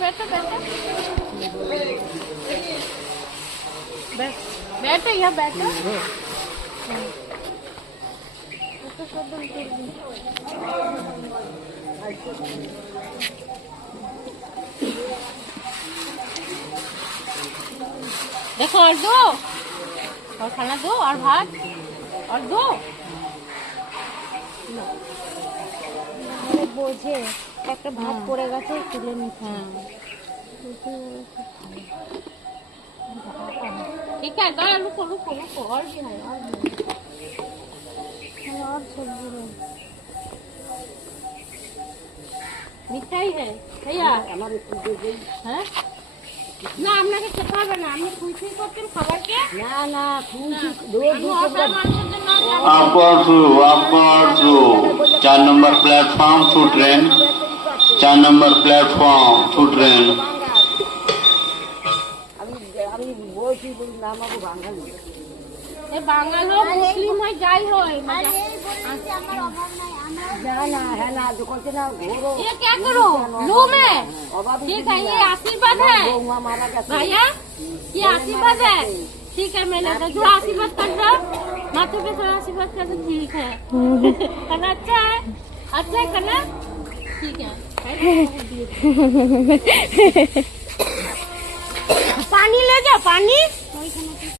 बैठो बैठो बैठो यहाँ बैठो। देखो और दो और खाना दो और भात और दो বোঝে একটা ভাত পড়ে গেছে তুলে নিচ্ছে। ठीक है दादा रुको रुको रुको और भी है और सब्जी मिठाई है भैया হ্যাঁ না আপনাকে খেতে হবে না আপনি খুশি করছেন খাবারকে না না খুশি Upward through 4 number platform to train 4 number platform to train আমি বলছি আমাকে বাঙালি বাঙাল হোক মুসলিম হয় যাই হয় না ना है ना जो कहते ना घोरो ये क्या करो लो में ठीक है ये आशीर्वाद है भैया ये आशीर्वाद है ठीक है मैंने तो जो आशीर्वाद कर रहा माथे पे थोड़ा आशीर्वाद कर दो ठीक है खाना अच्छा है खाना ठीक है पानी ले जाओ पानी